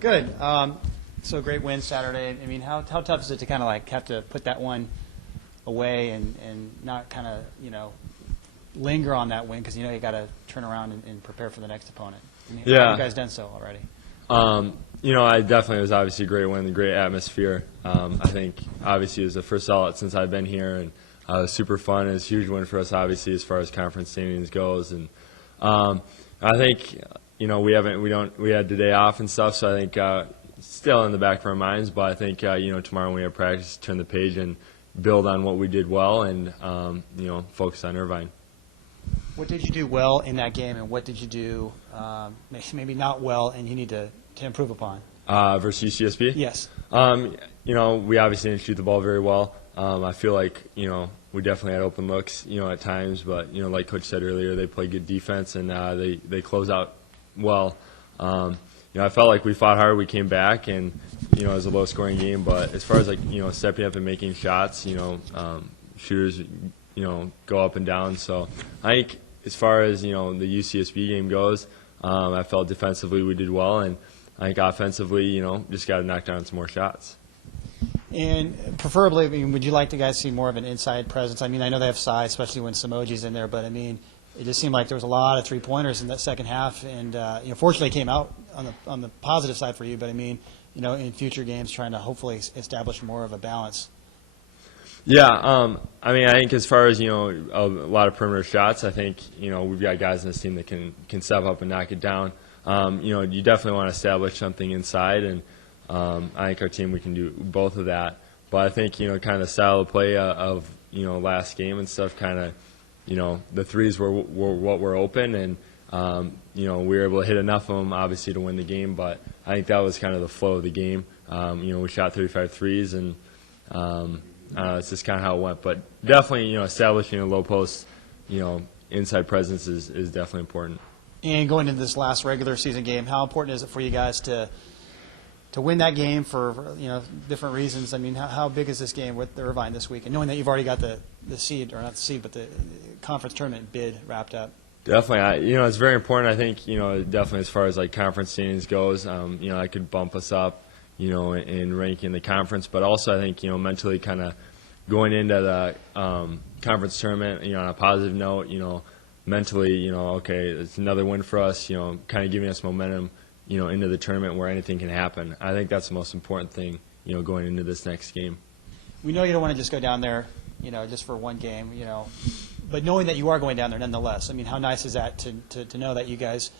Good. So great win Saturday. I mean, how tough is it to kind of like have to put that one away and not kind of, linger on that win because you got to turn around and prepare for the next opponent? I mean, Yeah. Have you guys done so already? I definitely, it was obviously a great win, a great atmosphere. I think obviously it was the first sellout since I've been here, and it was super fun. It was a huge win for us, obviously, as far as conference standings goes. And I think we had the day off and stuff, so I think still in the back of our minds. But I think tomorrow when we have practice, turn the page and build on what we did well, and focus on Irvine. What did you do well in that game, and what did you do maybe not well and you need to improve upon? Versus UCSB? Yes. We obviously didn't shoot the ball very well. I feel like, we definitely had open looks, at times. But, like Coach said earlier, they play good defense, and they close out well. I felt like we fought hard. We came back, and, it was a low-scoring game. But as far as, stepping up and making shots, shooters, go up and down. So I think as far as, the UCSB game goes, I felt defensively we did well, and I think offensively, just got to knock down some more shots. And preferably, would you like the guys to see more of an inside presence? I know they have size, especially when Samoji's in there, but it just seemed like there was a lot of three-pointers in that second half, and fortunately it came out on the positive side for you. But in future games, trying to hopefully establish more of a balance. Yeah, I think as far as a lot of perimeter shots, I think we've got guys in this team that can step up and knock it down. You definitely want to establish something inside, and I think our team, we can do both of that. But I think kind of the style of play of last game and stuff, kind of the threes were what were open, and we were able to hit enough of them obviously to win the game. But I think that was kind of the flow of the game. We shot 35 threes, and it's just kind of how it went. But definitely establishing a low post inside presence is definitely important. And going into this last regular season game, how important is it for you guys to win that game for different reasons? How big is this game with Irvine this week? And knowing that you've already got the seed, or not the seed, but the conference tournament bid wrapped up. Definitely, it's very important. I think definitely as far as like conference standings goes, I could bump us up, in ranking the conference, but also I think mentally kind of going into the conference tournament, on a positive note, mentally, okay, it's another win for us, kind of giving us momentum, into the tournament where anything can happen. I think that's the most important thing, going into this next game. We know you don't want to just go down there, just for one game, but knowing that you are going down there nonetheless, how nice is that to know that you guys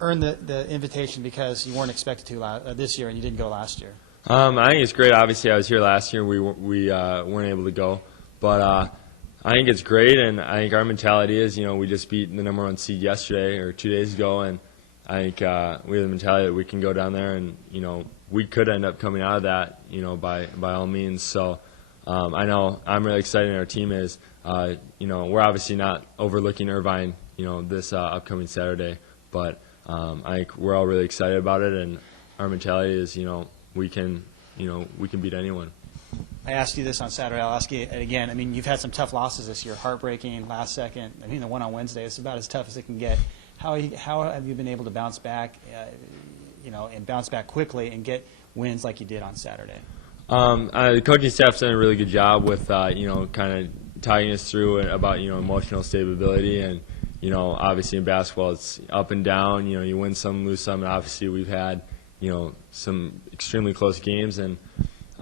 earned the invitation because you weren't expected to this year and you didn't go last year? I think it's great. Obviously, I was here last year. We weren't able to go, but I think it's great, and I think our mentality is, we just beat the number 1 seed yesterday or 2 days ago, and I think we have the mentality that we can go down there, and we could end up coming out of that, by all means. So I know I'm really excited, and our team is. We're obviously not overlooking Irvine, this upcoming Saturday, but I think we're all really excited about it, and our mentality is, we can beat anyone. I asked you this on Saturday. I'll ask you again. You've had some tough losses this year, heartbreaking, last second. The one on Wednesday is about as tough as it can get. How have you been able to bounce back, and bounce back quickly and get wins like you did on Saturday? The coaching staff's done a really good job with, kind of talking us through it about, emotional stability. And, obviously in basketball it's up and down. You win some, lose some. And obviously we've had, some extremely close games. And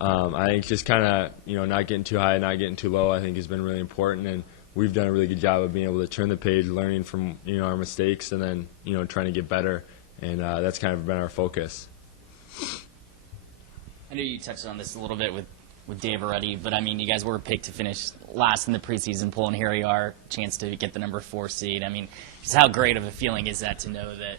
I think just kind of, not getting too high, not getting too low, I think has been really important. And we've done a really good job of being able to turn the page, learning from, our mistakes, and then, trying to get better. And that's kind of been our focus. I know you touched on this a little bit with Dave already, but you guys were picked to finish last in the preseason poll, and here you are, chance to get the number 4 seed. Just how great of a feeling is that to know that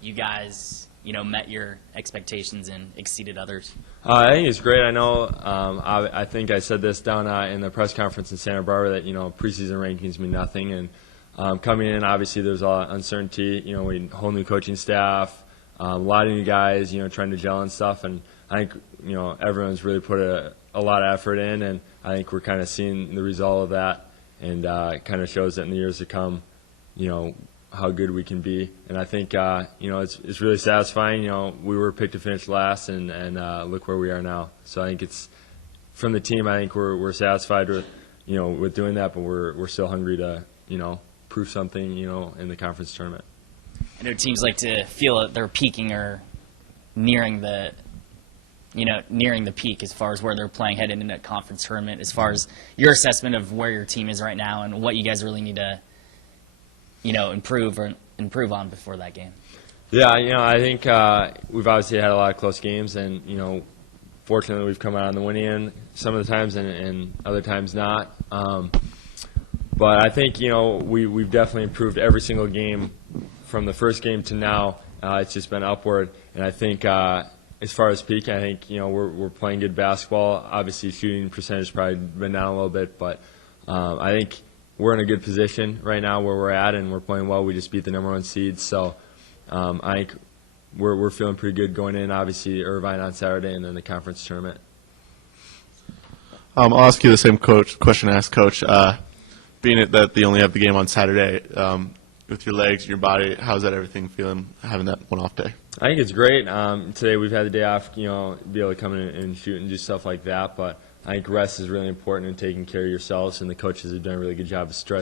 you guys, met your expectations and exceeded others? I think it's great. I know. I think I said this down in the press conference in Santa Barbara that preseason rankings mean nothing, and coming in, obviously there's a lot of uncertainty. We whole new coaching staff, a lot of new guys, trying to gel and stuff, and I think everyone's really put a lot of effort in, and I think we're kind of seeing the result of that, and kind of shows that in the years to come, how good we can be. And I think it's really satisfying. We were picked to finish last, and look where we are now. So I think it's from the team. I think we're satisfied with with doing that, but we're still hungry to prove something in the conference tournament. I know teams like to feel that they're peaking or nearing the peak as far as where they're playing heading into that conference tournament. As far as your assessment of where your team is right now and what you guys really need to improve on before that game. Yeah, I think we've obviously had a lot of close games, and fortunately we've come out on the winning end some of the times, and other times not. But I think we've definitely improved every single game from the first game to now. It's just been upward, and I think as far as peak, I think we're playing good basketball. Obviously, shooting percentage probably been down a little bit, but I think we're in a good position right now where we're at, and we're playing well. We just beat the #1 seed, so I think we're feeling pretty good going in. Obviously, Irvine on Saturday, and then the conference tournament. I'll ask you the same question I asked Coach. Being that they only have the game on Saturday, with your legs, your body, how's that everything feeling having that one off day? I think it's great. Today we've had the day off, be able to come in and shoot and do stuff like that. But I think rest is really important in taking care of yourselves, and the coaches have done a really good job of stressing